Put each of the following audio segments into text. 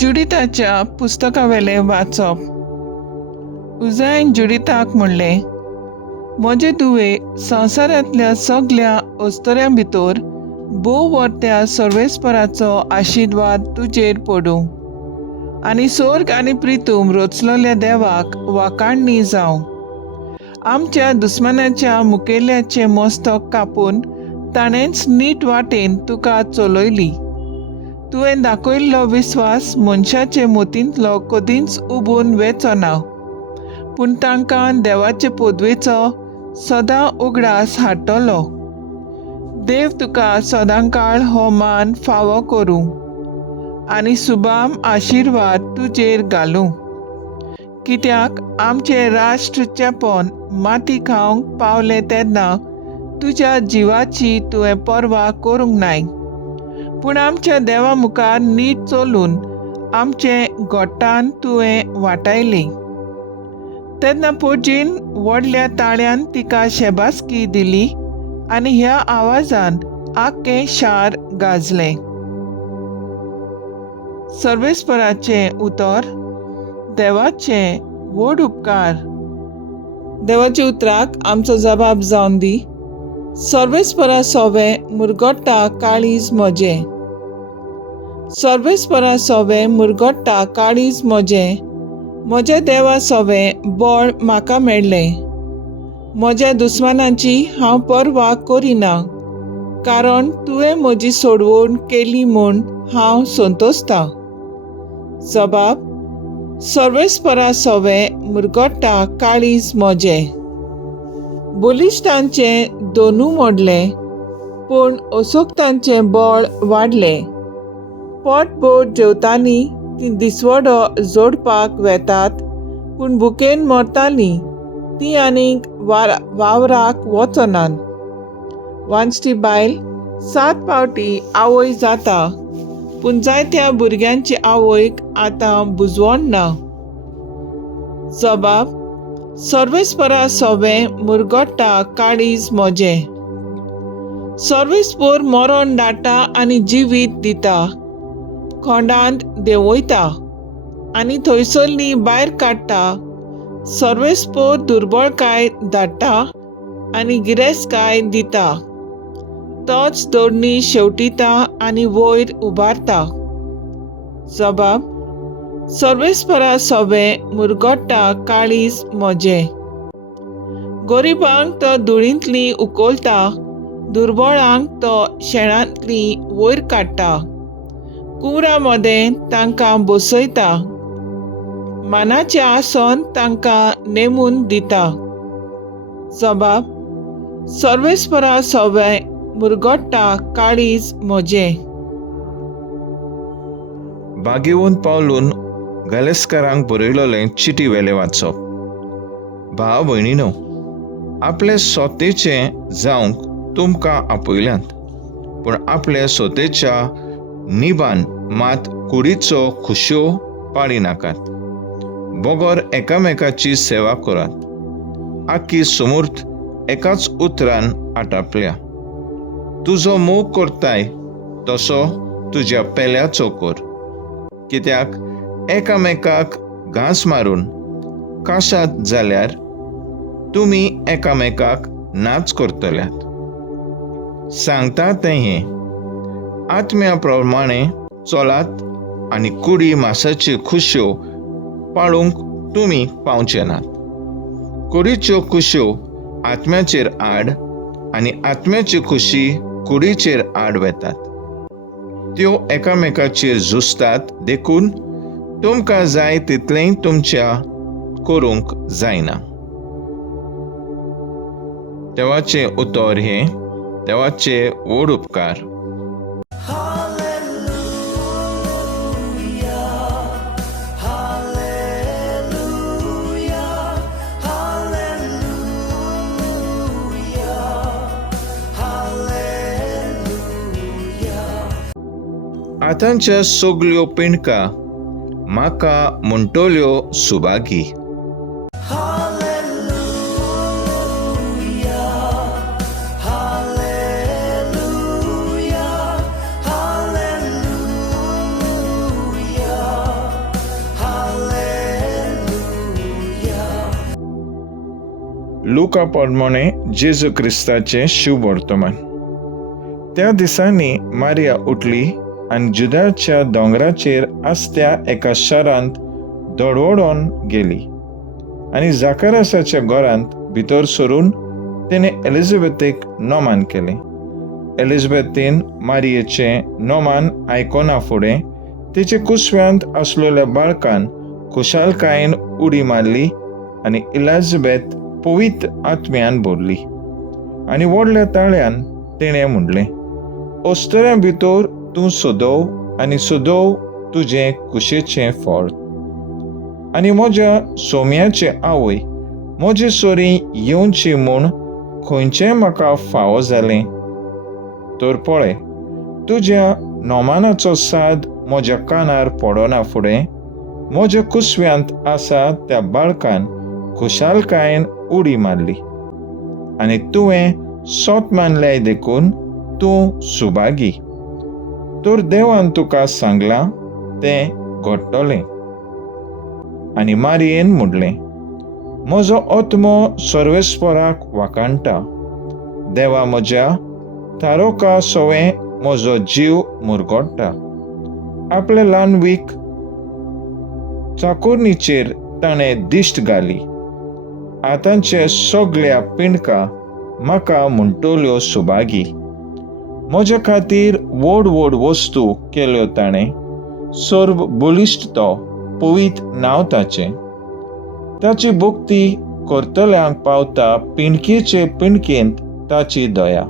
जुडिताच्या पुस्तकावेले वाचप. उजायन जुडिताक म्हणलें, म्हजे तुवे संवसारांतल्या सगळ्या अस्तोऱ्यां भितर भोव वर्त्या सर्वेस्पराचो आशिर्वाद तुजेर पडूं आनी स्वर्ग आनी प्रितूम रचलोल्या देवाक वाखाणणी जावं. आमच्या दुस्मानाच्या मुखेल्याचें मस्तक कापून ताणेंच नीट वाटेन तुका चलयली. तुवें दाखयल्लो विस्वास मनशाचे मतींतलो कदींच उबून वेचना, पूण तांकां देवाचे पदवेचो सदां उगडास हाडटलो. देव तुका सदांकाळ हो मान फावो करूं आनी सुबाम आशिर्वाद तुजेर घालूं. कित्याक आमचे राष्ट्र चेंपोन माती खावंक पावले तेन्ना तुज्या जिवाची तुवें पर्वा करूंक नाय, पूण आमच्या देवा मुखार नीट चलून आमचे गोठान तुवें वाटायली. तेन्ना पोजीन व्हडल्या ताळ्यान तिका शेबासकी दिली आनी ह्या आवाजान आख्खें शार गाजलें. सर्वेस्पराचें उतर. देवाचे व्हड उपकार. देवाच्या उतराक आमचो जबाब जावन दी. सर्वेस्परा सोवे मुरगोडटा काळीज म्हजें. सर्वेस्परा सोवे मुरगोडटा काळीज म्हजें. म्हज्या देवा सोवे बळ म्हाका मेळ्ळें. म्हज्या दुस्मानांची हांव पर्वा करिना, कारण तुवें म्हजी सोडवण केली म्हूण हांव संतोसतां. जबाब. सर्वेस्परा सोवे मुरगोडटा काळीज म्हजें. बलिश्टांचें दोनू मोडलें, पूण अशोक्तांचें बळ वाडलें. पोटभर जेवतालीं तीं दिसवडो जोडपाक वेतात, पूण भुकेन मरतालीं तीं आनीक वावराक वचनात. वांचटी बायल 7 फावटी आवय जाता, पूण जायत्या भुरग्यांची आवयक आतां बुजवण ना. जबाब. सर्वेस्परा सोवे मुरगोडटा काळीज म्हजें. सर्वेस्पर मरण दाटा आनी जिवीत दिता. खोंडांत देंवयता आनी थंयसरली भायर काडटा. सर्वेस्पर दुर्बळकाय धाडटा आनी गिरेस्तकाय दिता. तोच दोडणी शेवटिता आनी वयर उबारता. जबाब. सर्वेस्परा सोवे मुरगोडटा काळीज म्हजें. गरीबांक तो धुळींतली उखलता, दुर्बळांक तो शेणांतली वयर काडटा. कुरां मदें तांकां बसयता, मानाचें आसन तांकां नेमून दिता. जबाब. सर्वेस्परा सोवे मुरगोडटा काळीज म्हजें. बागेवून पावलून गालेस्कारांक बरयलोलें चिटी वेलें वाचप. भाव भयणीनो, आपले स्वतेचें जावंक तुमकां आपयल्यांत, पूण आपले स्वतेच्या निबान मात कुडीचो खुश्यो पाळी नाकात. बोगोर एकामेकाची सेवा करात. आख्खी समूर्त एकाच उतरान आटापल्या. तुजो मोग करताय तसो तुज्या पेल्याचो कर. कित्याक एकामेकाक घांस मारून काशात जाल्यार तुमी एकामेकाक नाच करतल्यात. सांगता तें हें, आत्म्या प्रमाणे चलात आनी कुडी मासाची खुश्यो पाळूंक तुमी पावचे नात. कुडीच्यो खुश्यो आत्म्याचेर आड आनी आत्म्याची खुशी कुडीचेर आड वेतात. त्यो एकामेकाचेर झुजतात देखून तुमकां जाय तितलें तुमच्या करूंक जायना. देवाचें उतर हें. देवाचे व्हड उपकार. आतांच्या सगल्यो पिणकां म्हाका म्हणटल्यो सुभागी. लुका प्रमाणे जेजू क्रिस्ताचे शुभ वर्तमान. त्या दिसांनी मारिया उठली आनी जुदाच्या दोंगराचेर आसत्या एका शारांत दडवडोन गेली आनी जाकारासाच्या घरांत भितर सरून तिणे एलिझाबेथीक नोमान केलें. एलिझाबेथीन मारियेचें नोमान आयकोना फुडें तिचे कुसव्यांत आसलेल्या बाळकान खुशालकायेन उडी मारली आनी एलिझाबेथ पवित्र आत्म्यान भरली. आनी व्हडल्या ताळ्यान तिणें म्हणलें, ओस्तऱ्या भितर तूं सोदोव आनी सोदोव तुजें कुशेचें फळ. आनी म्हज्या सोम्याचें आवय, म्हजे सोरी येवची म्हूण खंयचें म्हाका फावो जालें. तर पळय, तुज्या नोमानाचो साद म्हज्या कानार पडना फुडें म्हज्या कुसव्यांत आसा त्या बाळकान खुशालकायेन उडी मारली आनी तुवें सोत मानल्याय देखून तूं सुभागी. तर देवान तुका सांगलां तें घडटलें. आनी मारियेन म्हणलें, म्हजो आत्मो सर्वेस्पराक वाकाणटा. देवा म्हज्या तारोका सोवें म्हजो जीव मुरगोडटा. आपल्या ल्हानवीक चाकुर्णीचेर ताणें दिश्ट घाली. आतांचे सगळ्या पिणका म्हाका म्हणटल्यो सुभागी. म्हज्या खातीर व्हड व्हड वस्तू केल्यो ताणें. सर्व बलिश्ट तो पवित्र नांव ताचें. ताची भक्ती करतल्यांक पावता पिणकेचे पिणकेंत ताची दया.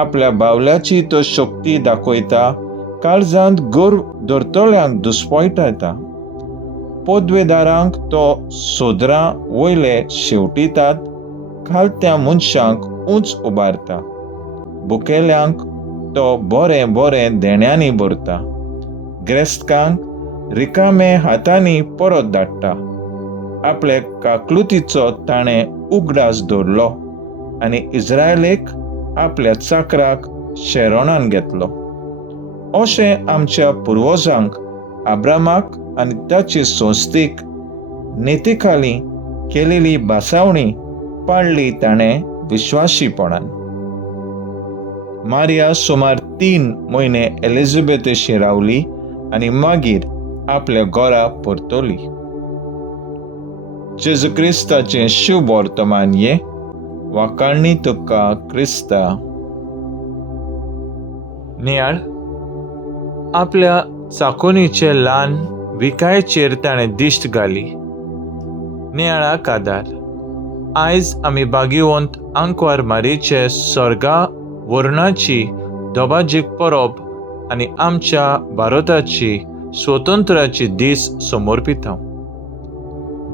आपल्या बावल्याची तो शक्ती दाखयता. काळजांत गर्व धरतल्यांक दुस्पयटा. पदवेदारांक तो सोदरां वयले शेवटितात. खालत्या मनशांक उंच उबारता. भुकेल्यांक तो बरें बरें देण्यांनी भरता. ग्रेस्तकांक रिकामे हातांनी परत धाडटा. आपले काकलुतीचो ताणें उगडास धरलो आनी इस्रायलेक आपल्या चाकराक शेरोनान घेतलो. अशें आमच्या पुर्वजांक अब्रामाक आनी ताचे संस्थीक नेतीखाली केलेली बासावणी पाळली ताणें विश्वासीपणान. मारिया सुमार 3 म्हयने एलिझाबेथेशी रावली आनी मागीर आपल्या घरा परतली. जेजू क्रिस्ताचें शुभ वर्तमान ये वाकाळणी तुका क्रिस्ता. नियाळ आपल्या चाकोनीचे ल्हान विकायचेर ताणें दिश्ट घाली. नियाळा कादार. आयज आमी भाग्यवंत आंकवार मारीचे स्वर्गा वर्णाची दोबाजीक परब आनी आमच्या भारताची स्वतंत्राची दीस समर्पिता.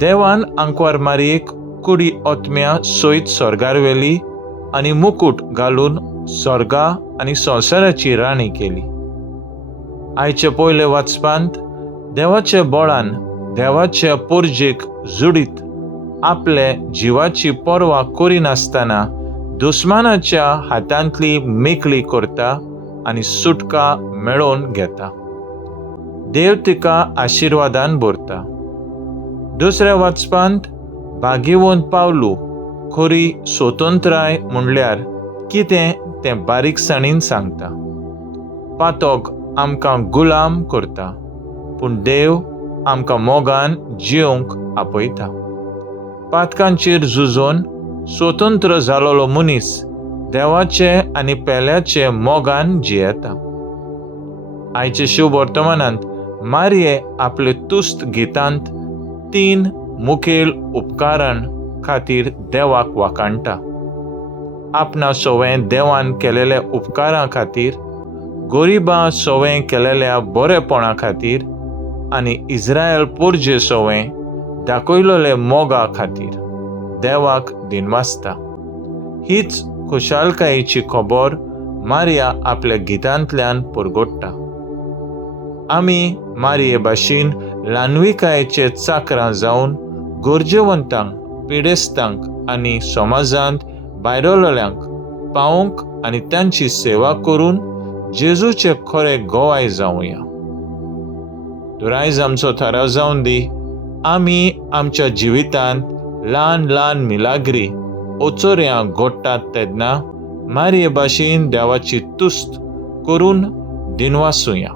देवान आंकवार मारयेक कुडी ओतम्या सयत स्वर्गार व्हेली आनी मुकुट घालून स्वर्गा आनी संवसाराची राणी केली. आयचे पयले वाचपांत देवाचे बळान देवाच्या पोरजेक जुडीत आपले जिवाची पर्वा करिनासतना दुस्मानाच्या हातांतली मेकळी करता आनी सुटका मेळोवन घेता. देव तिका आशिर्वादान भरता. दुसऱ्या वाचपांत भाग्यवंत पावलू खरी स्वतंत्राय म्हणल्यार कितें तें बारीकसाणीन सांगता. पातोक आमकां गुलाम करता, पूण देव आमकां मोगान जिवंक आपयता. पातकांचेर झुजोन स्वतंत्र जालोलो मनीस देवाचे आनी पेल्याचे मोगान जियेता. आयचे शुभ वर्तमानांत मारिये आपले तुस्त गितांत 3 मुखेल उपकारां खातीर देवाक वाकाणटा. आपणा सोवें देवान केलेल्या उपकारां खातीर, गरिबां सोवें केलेल्या बरेपणा खातीर आनी इस्रायल पोरजे सोवें दाखयलेले मोगा खातीर देवाक दिनवासता. हीच खुशालकायेची खबर मारिया आपल्या गितांतल्यान परगोडटा. आमी मारिये भाशेन ल्हानविकायेचे चाकरां जावन गरजेवंतांक, पिडेस्तांक आनी समाजांत भायरलोल्यांक पावोवंक आनी तांची सेवा करून जेजूचे खरें गोवाय जावया. तर आयज आमचो थाराव जावन दी. आमी आमच्या जिवितांत ल्हान ल्हान मिलाग्री ओचोऱ्यां घोडटात तेन्ना मारये भाशेन देवाची तुस्त करून दिनवासुया.